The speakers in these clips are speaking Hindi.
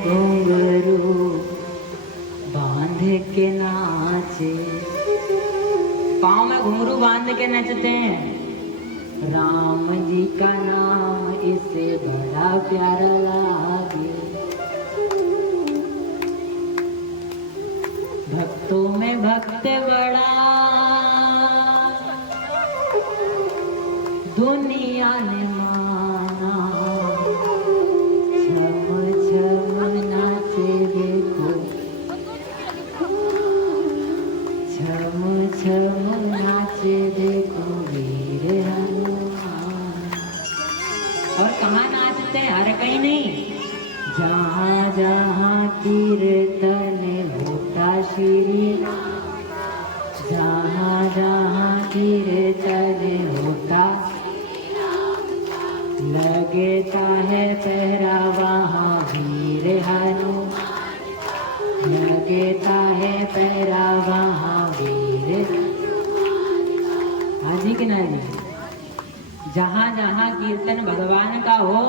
घुंघरू बांध के नाचे, पाँव में घुंघरू बांध के नचते हैं। राम जी का नाम इसे बड़ा प्यारा लागे, भक्तों में भक्त बड़ा दुनिया ने माना। छम छम नाचे देखो, छम छम नाचे देखो वीर हनुमान। और कहाँ नाचते हैं? हर कहीं नहीं, जहाँ जहाँ कीर्तन होता श्री राम, जहाँ जहाँ कीर्तन होता लगता है पहरा वहाँ वीर हनुमान, लगता है पहरा वहाँ वीर। हाँ जी कि ना जी? जहाँ जहाँ कीर्तन भगवान का हो,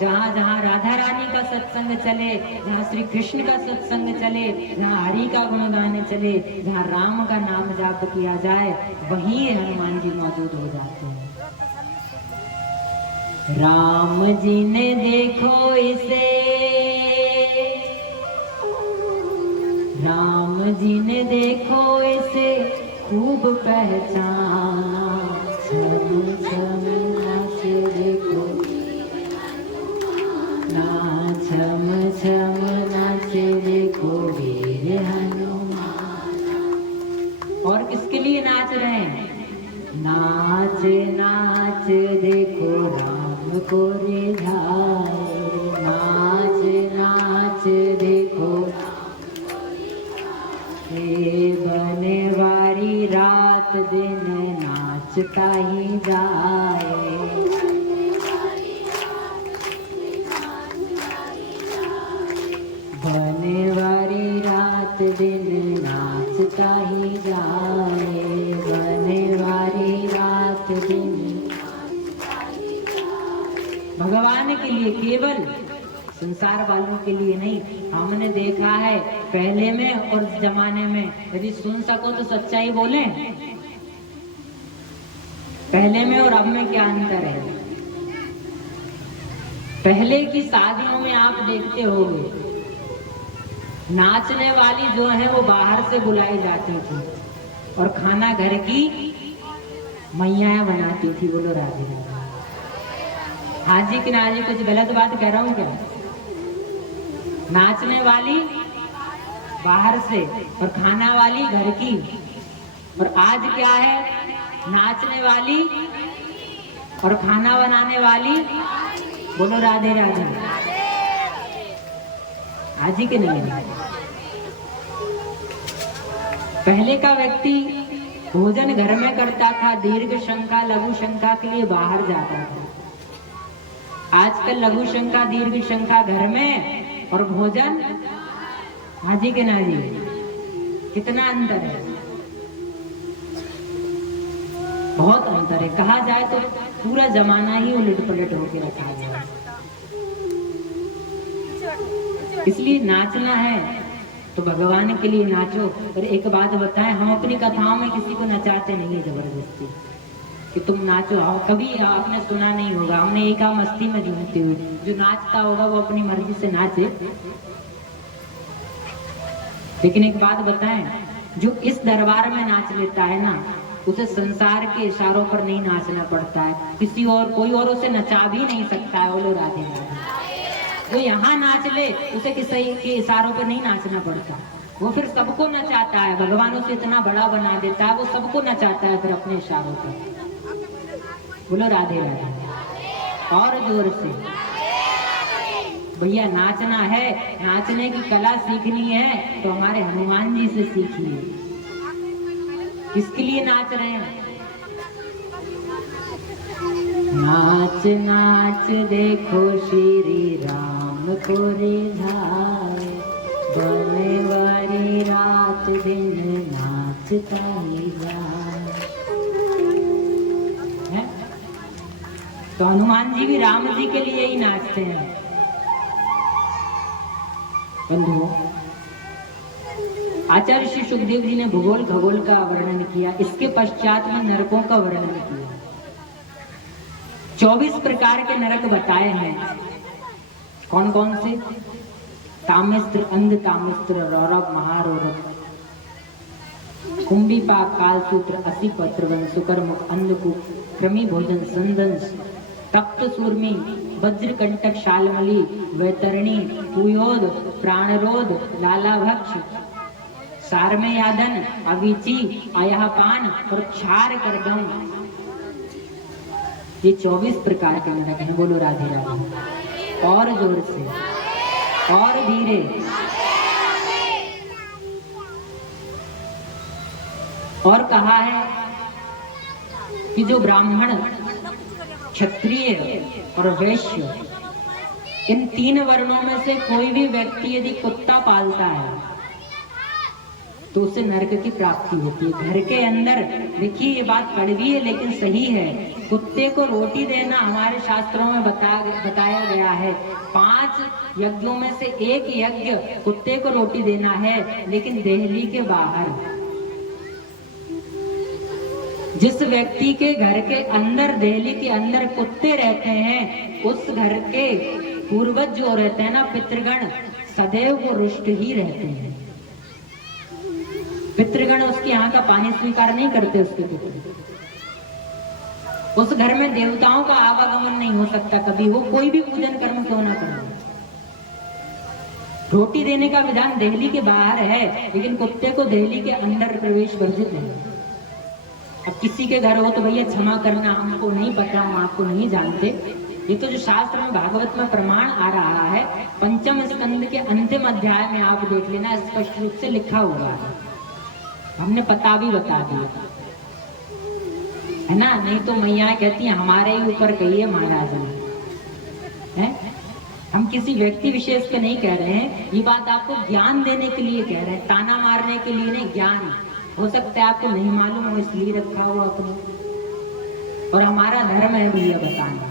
जहाँ जहाँ राधा रानी का सत्संग चले, जहाँ श्री कृष्ण का सत्संग चले, जहाँ हरि का गुणगान चले, जहाँ राम का नाम जाप किया जाए, वहीं हनुमान जी मौजूद हो जाते हैं। राम जी ने देखो इसे, राम जी ने देखो इसे खूब पहचाना। छम छम नाचे देखो ना, छम छम नाचे देखो वीर हनुमान। और किसके लिए नाच रहे हैं? नाच नाच देखो राम को रिझाए, नाच नाच देखो हे बने वारी रात दिन नाचता ही जाए। बने वारी रात दिन नाचता ही जाए, बने वारी रात दिन। भगवान के लिए, केवल संसार वालों के लिए नहीं। हमने देखा है पहले में और जमाने में, यदि सुन सको तो सच्चाई बोले। पहले में और अब में क्या अंतर है? पहले की शादियों में आप देखते होंगे, नाचने वाली जो है वो बाहर से बुलाई जाती थी और खाना घर की मैया बनाती थी। बोलो राधे राधे। हाजी कि ना जी? कुछ गलत बात कह रहा हूँ क्या? नाचने वाली बाहर से और खाना वाली घर की। और आज क्या है? नाचने वाली और खाना बनाने वाली। बोलो राधे राधे। आज ही के नहीं। पहले का व्यक्ति भोजन घर में करता था, दीर्घ शंका लघु शंका के लिए बाहर जाता था। आजकल लघु शंका दीर्घ शंका घर में और भोजन। हाजी के ना जी? कितना अंतर है? बहुत अंतर है। कहा जाए तो पूरा जमाना ही उलट पलट होके रखा गया। इसलिए नाचना है तो भगवान के लिए नाचो। और एक बात बताएं, हम अपनी कथाओं में किसी को नचाते नहीं है जबरदस्ती कि तुम नाचो। कभी आपने सुना नहीं होगा, हमने एक मस्ती में झूमते हुए। जो नाचता होगा वो अपनी मर्जी से नाचे। लेकिन एक बात बताएं, जो इस दरबार में नाच लेता है ना, उसे संसार के इशारों पर नहीं नाचना पड़ता है। किसी और कोई और उसे नचा भी नहीं सकता है। बोलो राधे राधे। वो यहाँ नाच ले, उसे किसी के इशारों पर नहीं नाचना पड़ता। वो फिर सबको नचाता है। भगवान उसे इतना बड़ा बना देता है, वो सबको नचाता है फिर अपने इशारों पर। बोलो राधे राधे। और जोर से भैया नाचना है, नाचने की कला सीखनी है तो हमारे हनुमान जी से सीखिए। किसके लिए नाच रहे हैं? नाच नाच देखो श्री राम को रिझाए, बने वारी रात दिन नाचता ही जाए। तो हनुमान जी भी राम जी के लिए ही नाचते हैं। बंधुओं, आचार्य श्री सुखदेव जी ने भूगोल खगोल का वर्णन किया, इसके पश्चात में नरकों का वर्णन किया। 24 प्रकार के नरक बताए हैं। कौन कौन से? तामिस्त्र, अंध तामिस्त्र, रौरव, महारौरव, कुंभीपाक, कालसूत्र, असिपत्र, वंशुकर्म, अंधकूप, कृमि भोजन, संदंश, तप्त सूर्मी, वज्रकंटक, शालमली, वैतरणी, पुयोद, प्राणरोध, लालाभक्ष, सारमेयादन, अविची, अयहपान और क्षार करदम। ये 24 प्रकार के नरक हैं। बोलो राधे राधे। और जोर से और धीरे। और कहा है कि जो ब्राह्मण, क्षत्रिय और वैश्य, इन 3 वर्णों में से कोई भी व्यक्ति यदि कुत्ता पालता है तो उसे नरक की प्राप्ति होती है। घर के अंदर, देखिए ये बात कड़वी है लेकिन सही है, कुत्ते को रोटी देना हमारे शास्त्रों में बताया गया है। 5 यज्ञों में से एक यज्ञ कुत्ते को रोटी देना है, लेकिन देहली के बाहर। जिस व्यक्ति के घर के अंदर, देहली के अंदर कुत्ते रहते हैं, उस घर के पूर्वज जो रहते हैं ना, पितृगण, सदैव वो रुष्ट ही रहते हैं। पितृगण उसके यहाँ का पानी स्वीकार नहीं करते। उसके पितृ, उस घर में देवताओं का आवागमन नहीं हो सकता कभी, वो कोई भी पूजन कर्म क्यों ना करे। रोटी देने का विधान देहली के बाहर है, लेकिन कुत्ते को देहली के अंदर प्रवेश वर्जित है। अब किसी के घर हो तो भैया क्षमा करना, हमको नहीं पता, हम आपको नहीं जानते। ये तो जो शास्त्र में, भागवत में प्रमाण आ रहा है, 5वें स्कंद के अंतिम अध्याय में आप देख लेना, स्पष्ट रूप से लिखा हुआ है। हमने पता भी बता दिया है ना। नहीं तो मैया कहती हैं हमारे ही ऊपर कहिए महाराज ने। हम किसी व्यक्ति विशेष के नहीं कह रहे हैं, ये बात आपको ज्ञान देने के लिए कह रहे हैं, ताना मारने के लिए नहीं। ज्ञान हो सकता है आपको नहीं मालूम हो, इसलिए रखा हुआ अपने, और हमारा धर्म है भैया बताना।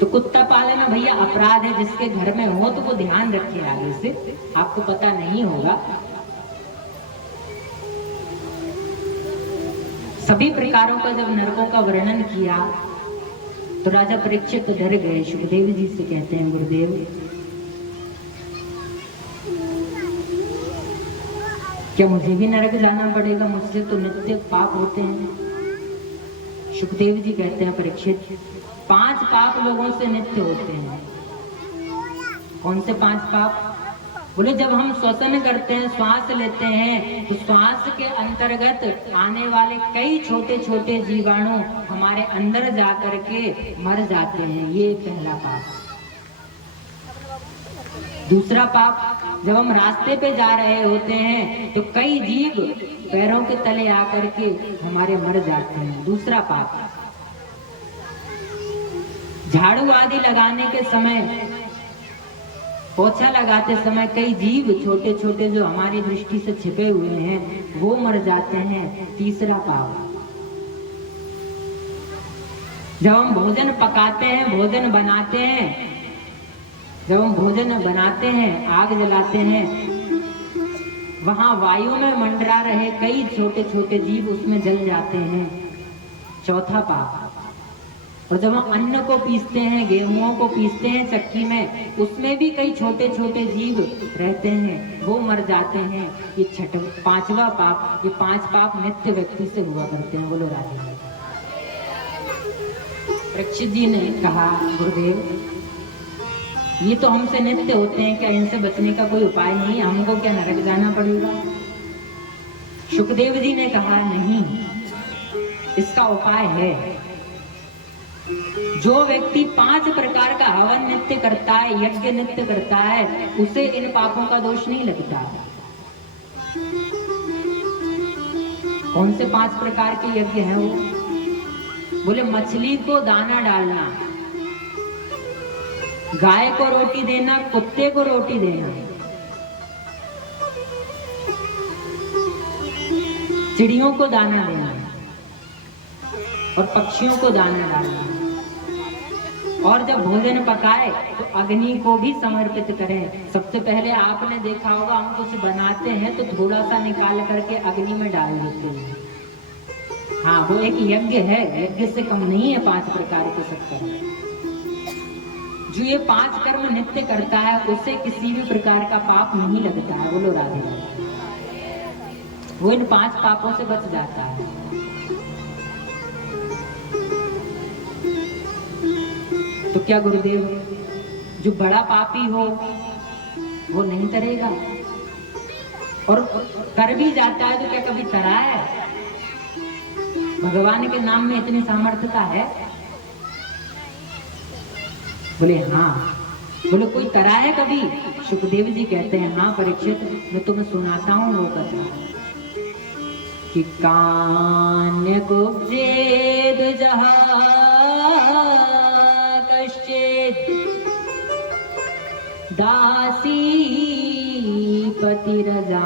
तो कुत्ता पालना भैया अपराध है। जिसके घर में हो तो वो ध्यान रखे, आगे से आपको पता नहीं होगा। सभी प्रकारों का जब नरकों का वर्णन किया तो राजा परीक्षित डर गए। सुखदेव जी से कहते हैं, गुरुदेव क्या मुझे भी नरक जाना पड़ेगा? मुझसे तो नित्य पाप होते हैं। सुखदेव जी कहते हैं, परीक्षित 5 पाप लोगों से नित्य होते हैं। कौन से 5 पाप? बोले जब हम श्वसन करते हैं, श्वास लेते हैं, तो श्वास के अंतर्गत आने वाले कई छोटे छोटे जीवाणु हमारे अंदर जाकर के मर जाते हैं। ये पहला पाप। दूसरा पाप, जब हम रास्ते पे जा रहे होते हैं तो कई जीव पैरों के तले आकर के हमारे मर जाते हैं। दूसरा पाप, झाड़ू आदि लगाने के समय, पोछा लगाते समय कई जीव छोटे छोटे जो हमारी दृष्टि से छिपे हुए हैं वो मर जाते हैं। तीसरा पाप, जब हम भोजन पकाते हैं, भोजन बनाते हैं, जब हम भोजन बनाते हैं, आग जलाते हैं, वहां वायु में मंडरा रहे कई छोटे छोटे जीव उसमें जल जाते हैं। चौथा पाप, और जब हम अन्न को पीसते हैं, गेहूं को पीसते हैं चक्की में, उसमें भी कई छोटे छोटे जीव रहते हैं, वो मर जाते हैं। ये 5वां पाप। ये 5 पाप नित्य व्यक्ति से हुआ करते हैं। बोलो राधे राधे। परीक्षित जी ने कहा, गुरुदेव ये तो हमसे नित्य होते हैं, क्या इनसे बचने का कोई उपाय नहीं? हमको क्या नरक जाना पड़ेगा? सुखदेव जी ने कहा, नहीं, इसका उपाय है। जो व्यक्ति 5 प्रकार का हवन नित्य करता है, यज्ञ नित्य करता है, उसे इन पापों का दोष नहीं लगता। कौन से 5 प्रकार के यज्ञ हैं वो? बोले मछली को दाना डालना, गाय को रोटी देना, कुत्ते को रोटी देना, चिड़ियों को दाना देना और पक्षियों को दाना डालना, और जब भोजन पकाए तो अग्नि को भी समर्पित करें। सबसे पहले आपने देखा होगा हम कुछ बनाते हैं तो थोड़ा सा निकाल करके अग्नि में डाल देते हैं। हाँ, वो एक यज्ञ है, यज्ञ से कम नहीं है 5 प्रकार के सत्कर्म। जो ये 5 कर्म नित्य करता है उसे किसी भी प्रकार का पाप नहीं लगता है। बोलो राधे राधे। वो इन 5 पापों से बच जाता है। तो क्या गुरुदेव, जो बड़ा पापी हो वो नहीं करेगा, और कर भी जाता है तो क्या कभी तरा है? भगवान के नाम में इतनी सामर्थ्यता है? बोले हाँ। बोले कोई तरा है कभी? सुखदेव जी कहते हैं हाँ परीक्षित, मैं तुम्हें सुनाता हूँ वो कथा कि कान्य कुब्जेद जहाँ कश्चित् दासी पतिरजामिलः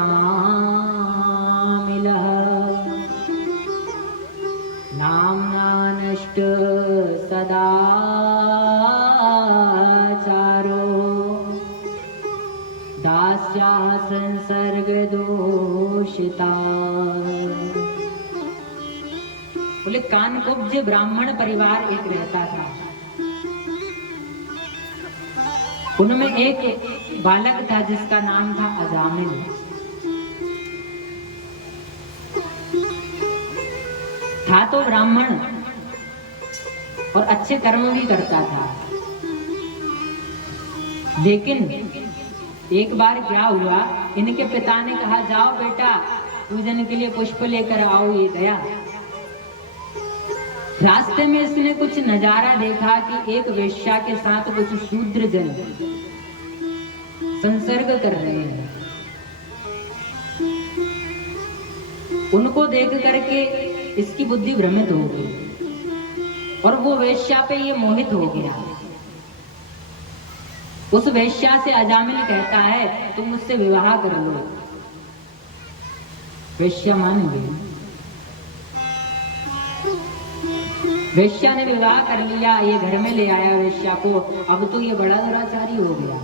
नाम्ना नष्ट सदाचारो दास्या संसर्ग दोषिता। बोले कानकुब्ज ब्राह्मण परिवार एक रहता था। उनमें एक बालक था जिसका नाम था अजामिल। था तो ब्राह्मण और अच्छे कर्म भी करता था, लेकिन एक बार क्या हुआ, इनके पिता ने कहा जाओ बेटा पूजन के लिए पुष्प लेकर आओ, ये गया। रास्ते में इसने कुछ नजारा देखा कि एक वेश्या के साथ कुछ शूद्र जन संसर्ग कर रहे हैं। उनको देख करके इसकी बुद्धि भ्रमित हो गई और वो वेश्या पे ये मोहित हो गया। उस वेश्या से अजामिल कहता है तुम मुझसे विवाह कर लो। वेश्या मान गई। वेश्या ने विवाह कर लिया, ये घर में ले आया वेश्या को। अब तो ये बड़ा दुराचारी हो गया,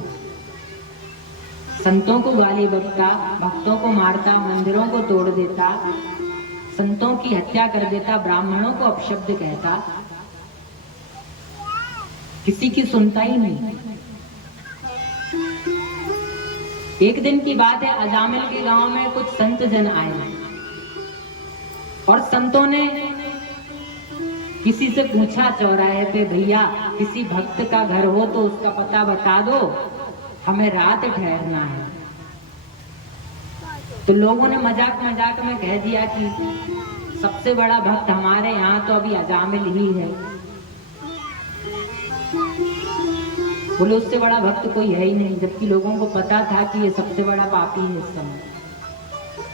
संतों को गाली बकता, भक्तों को मारता, मंदिरों को तोड़ देता, संतों की हत्या कर देता, ब्राह्मणों को अपशब्द कहता, किसी की सुनता ही नहीं। एक दिन की बात है, अजामिल के गांव में कुछ संत जन आए और संतों ने किसी से पूछा चौराहे पे, भैया किसी भक्त का घर हो तो उसका पता बता दो, हमें रात ठहरना है। तो लोगों ने मजाक मजाक में कह दिया कि सबसे बड़ा भक्त हमारे यहाँ तो अभी अजामिल ही है। बोले उससे बड़ा भक्त कोई है ही नहीं, जबकि लोगों को पता था कि ये सबसे बड़ा पापी है इस समय।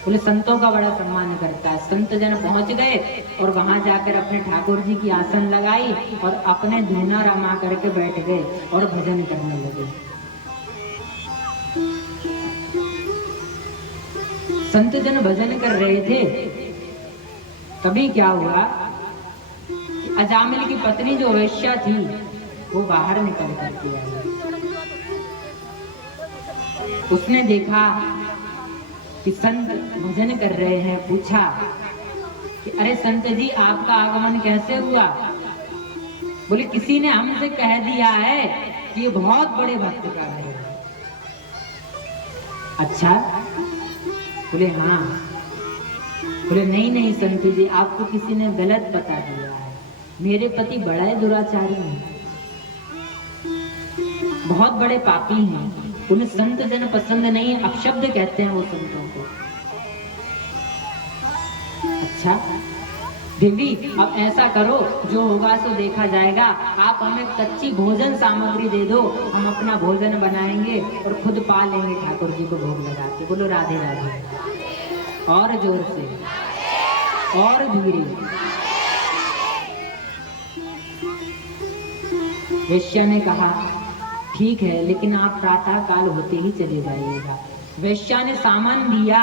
बोले संतों का बड़ा सम्मान करता है। संत जन पहुंच गए और वहां जाकर अपने ठाकुर जी की आसन लगाई और अपने धूना रमा करके बैठ गए और भजन करने लगे। संत जन भजन कर रहे थे, तभी क्या हुआ, अजामिल की पत्नी जो वेश्या थी वो बाहर निकल करके आई। उसने देखा कि संत भजन कर रहे हैं, पूछा कि अरे संत जी आपका आगमन कैसे हुआ? बोले किसी ने हमसे कह दिया है कि ये बहुत बड़े भक्त का घर है। अच्छा? बोले हाँ। बोले नहीं नहीं संत जी, आपको किसी ने गलत बता दिया है, मेरे पति बड़ा ही दुराचारी है, बहुत बड़े पापी हैं, उन्हें संत जन पसंद नहीं, अपशब्द कहते हैं वो संतों को। अच्छा देवी, अब ऐसा करो, जो होगा सो देखा जाएगा, आप हमें कच्ची भोजन सामग्री दे दो, हम अपना भोजन बनाएंगे और खुद पा लेंगे ठाकुर जी को भोग लगा के। बोलो राधे राधे। और जोर से और धीरे। वेश्या ने कहा ठीक है, लेकिन आप प्रातः काल होते ही चले जाइएगा। वेश्या ने सामान दिया,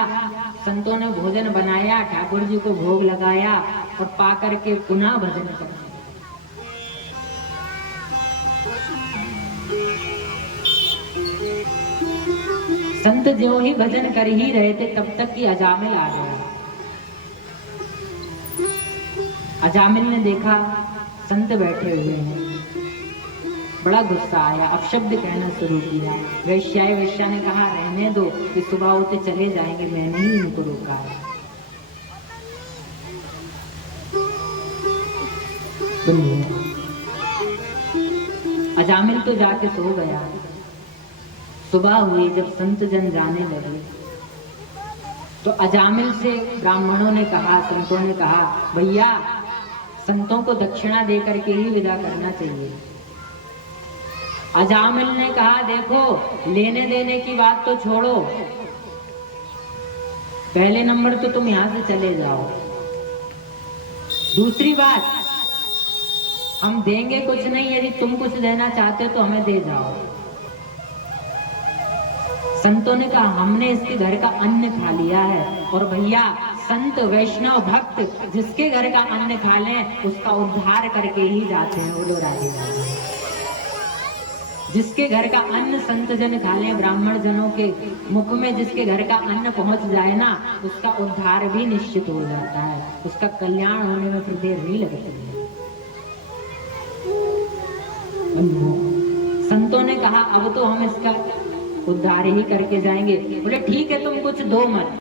संतों ने भोजन बनाया, ठाकुर जी को भोग लगाया और पा करके पुनः भजन करने। संत ज्यों ही भजन कर ही रहे थे तब तक कि अजामिल आ गया। अजामिल ने देखा संत बैठे हुए हैं, बड़ा गुस्सा आया, अपशब्द कहना शुरू किया। वेश्या ने कहा रहने दो, कि सुबह होते चले जाएंगे, मैंने ही इनको रोका है। अजामिल तो जाके सो गया। सुबह हुई, जब संत जन जाने लगे तो अजामिल से ब्राह्मणों ने कहा, संतों ने कहा, भैया संतों को दक्षिणा देकर के ही विदा करना चाहिए। अजामिल ने कहा, देखो लेने देने की बात तो छोड़ो, पहले नंबर तो तुम यहां से चले जाओ। दूसरी बात, हम देंगे कुछ नहीं, यदि तुम कुछ देना चाहते हो तो हमें दे जाओ। संतों ने कहा, हमने इसके घर का अन्न खा लिया है, और भैया संत वैष्णव भक्त जिसके घर का अन्न खा लें उसका उद्धार करके ही जाते हैं। बोलो राधे राधे। जिसके घर का अन्न संत जन खा लें, ब्राह्मण जनों के मुख में जिसके घर का अन्न पहुंच जाए ना, उसका उद्धार भी निश्चित हो जाता है, उसका कल्याण होने में फिर देर नहीं लगती है। संतों ने कहा, अब तो हम इसका उद्धार ही करके जाएंगे। बोले ठीक है, तुम कुछ दो मत।